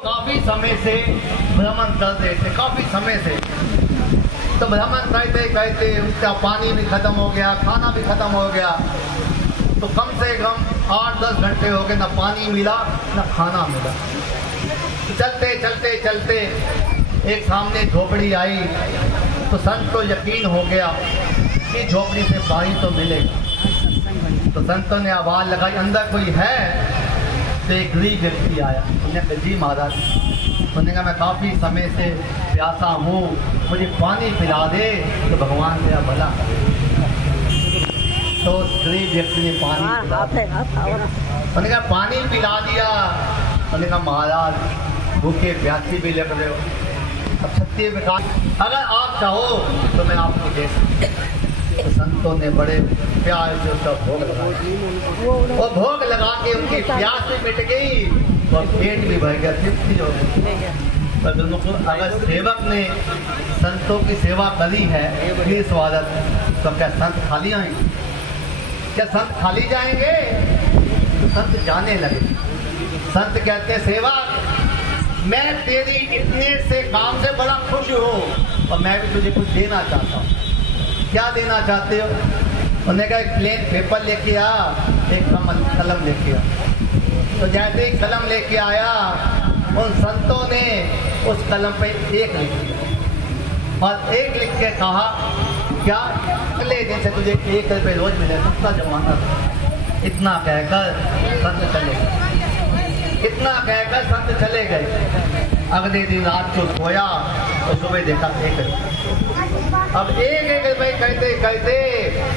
काफी समय से भ्रमण कर रहे थे, काफी समय से। तो भ्रमण करते करते उनका पानी भी खत्म हो गया, खाना भी खत्म हो गया। तो कम से कम 8-10 घंटे हो गए, ना पानी मिला ना खाना मिला। चलते चलते चलते एक सामने झोपड़ी आई। तो संत को यकीन हो गया कि झोपड़ी से पानी तो मिलेगा। तो संतों ने आवाज लगाई, अंदर कोई है? तो एक गरीब व्यक्ति आया। उन्होंने कहा, जी महाराज। उन्होंने कहा, मैं काफ़ी समय से प्यासा हूँ, मुझे पानी पिला दे तो भगवान मेरा भला। तो गरीब व्यक्ति ने पानी पिला दिया। उन्होंने कहा, पानी पिला दिया। उन्होंने कहा, महाराज भूखे प्यासी भी लग रहे हो। अब सत्य में कहा, अगर आप चाहो तो मैं आपको दे सकता। तो संतों ने बड़े प्यार से उसका भोग लगाया और भोग लगा के उनकी प्यास भी मिट गई और पेट भी भर गया, तृप्ति हो गई। पर अगर सेवक ने संतों की सेवा करी है फिर स्वागत, तो क्या संत खाली आएंगे? क्या संत खाली जाएंगे? तो संत जाने लगे। संत कहते हैं, सेवक मैं तेरी इतने से काम से बड़ा खुश हूँ और मैं भी तुझे कुछ देना चाहता हूँ। क्या देना चाहते हो? उन्होंने कहा, एक प्लेन पेपर लेके आ, एक कलम लेके आ। तो जैसे ही कलम लेके आया, उन संतों ने उस कलम पे एक लिख दिया और एक लिख के कहा, क्या अगले दिन से तुझे 1 रुपये रोज मिले, उसका जमाना था। इतना कहकर संत चले गए। इतना कहकर संत चले गए। अगले दिन रात को सोया तो सुबह देखा 1 रुपये। अब 1 रुपये कहते कहते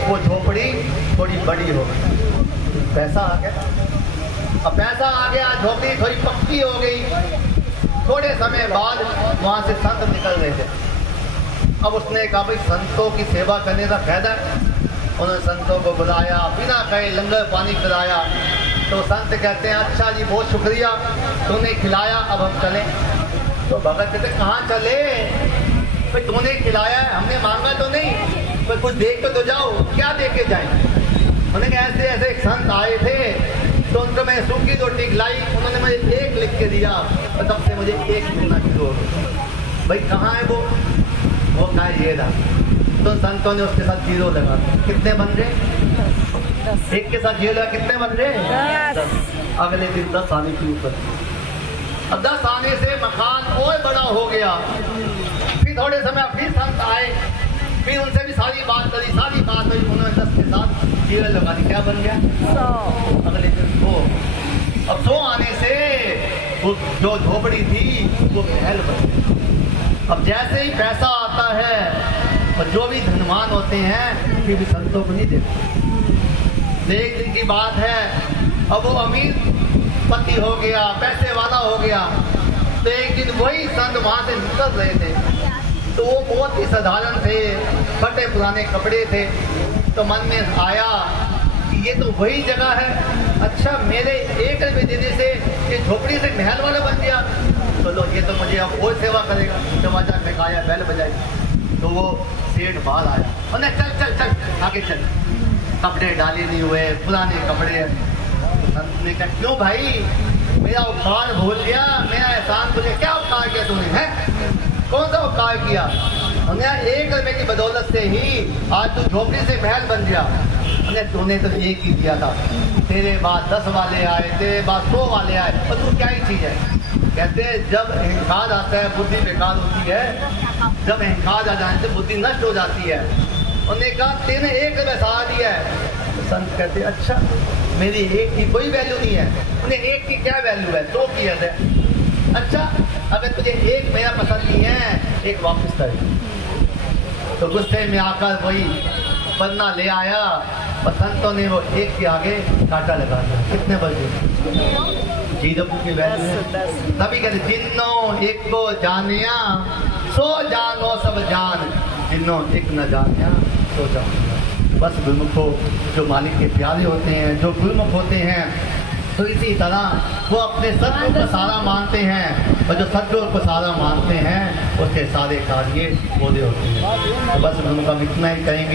वो झोपड़ी थोड़ी बड़ी हो गई, पैसा आ गया। अब पैसा आ गया, झोपड़ी थोड़ी पक्की हो गई। थोड़े समय बाद वहाँ से संत निकल रहे थे। अब उसने कहा, भाई संतों की सेवा करने का फायदा है। उन्होंने संतों को बुलाया, बिना कहे लंगर पानी पिलाया। तो संत कहते हैं, अच्छा जी बहुत शुक्रिया, तूने खिलाया, अब हम चलें। तो भगत कहते, कहाँ चले? भाई तूने खिलाया है, हमने मांगा तो नहीं, पर कुछ देख के तो जाओ। क्या दे के जाए? उन्होंने कहा, ऐसे ऐसे एक संत आए थे तो उनको मैं सूखी रोटी खिलाई, उन्होंने मुझे 1 लिख के दिया और तब से मुझे 1 मिलना शुरू हो गया। भाई कहाँ है वो? कहा ये रहा। तो संतों ने उसके साथ 0 लगा। कितने बन गए? 1 के साथ 0 लगा, कितने बन गए? 10। अगले दिन 10 आने के ऊपर। अब 10 आने से मकान और बड़ा हो गया। फिर थोड़े समय फिर संत आए, फिर उनसे भी सारी बात करी, सारी बात हुई। उन्होंने 10 के साथ 0 लगा दी। क्या बन गया? 100। अगले दिन 100। अब 100 आने से वो जो झोपड़ी थी वो महल बन गई। अब जैसे ही पैसा आता है और जो भी धनवान होते हैं फिर भी संतों को नहीं देते। एक दिन की बात है, अब वो अमीर पति हो गया, पैसे वाला हो गया। तो एक दिन वही संत वहां से निकल रहे थे। तो वो बहुत ही साधारण थे, फटे पुराने कपड़े थे। तो मन में आया कि ये तो वही जगह है। अच्छा, मेरे 1 रुपये देने से ये झोपड़ी से महल वाला बन गया। तो लो, ये तो मुझे अब और सेवा करेगा। दरवाजा खड़काया, बैल बजाई। तो वो सेठ बाहर आया, उन्हें चल चल चल आगे चल, कपड़े डाले नहीं हुए, पुराने कपड़े। संत ने कहा, क्यों भाई, मेरा उपकार भूल गया? मेरा एहसान तुझे क्या उपकार किया तूने? है कौन सा उपकार किया? हमने 1 रुपये की बदौलत से ही आज तू झोपड़ी से महल बन गया। तूने तो 1 ही दिया था, तेरे बाद 10 वाले आए, तेरे बाद 100 वाले आए, और तू क्या ही चीज है? कहते हैं, जब अहंकार आता है बुद्धि बेकार होती है। जब अहंकार आ जाने से बुद्धि नष्ट हो जाती है। उन्होंने कहा, तेने 1 रुपये सहारा दिया है। तो संत कहते, अच्छा मेरी 1 की कोई वैल्यू नहीं है। उन्हें 1 की क्या वैल्यू है? 100 की है। अच्छा, अगर तुझे 1 मेरा पसंद नहीं है, 1 वापस कर। तो गुस्से में आकर वही पन्ना ले आया और संतों ने वो 1 के आगे कांटा लगा दिया। कितने बजे? 0 की वैल्यू है। तभी कहते, जिन्नो 1 को जानिया 100 जानो सब जान, जिन्नो 1 न जानिया 100 जान। बस गुरुमुखों, जो मालिक के प्यारे होते हैं, जो गुरुमुख होते हैं, तो इसी तरह वो अपने सत्य को सारा मानते हैं और जो सत्य को सारा मानते हैं उसके सारे कार्य पूरे होते हैं। तो बस गुरुमुख हम इतना ही कहेंगे।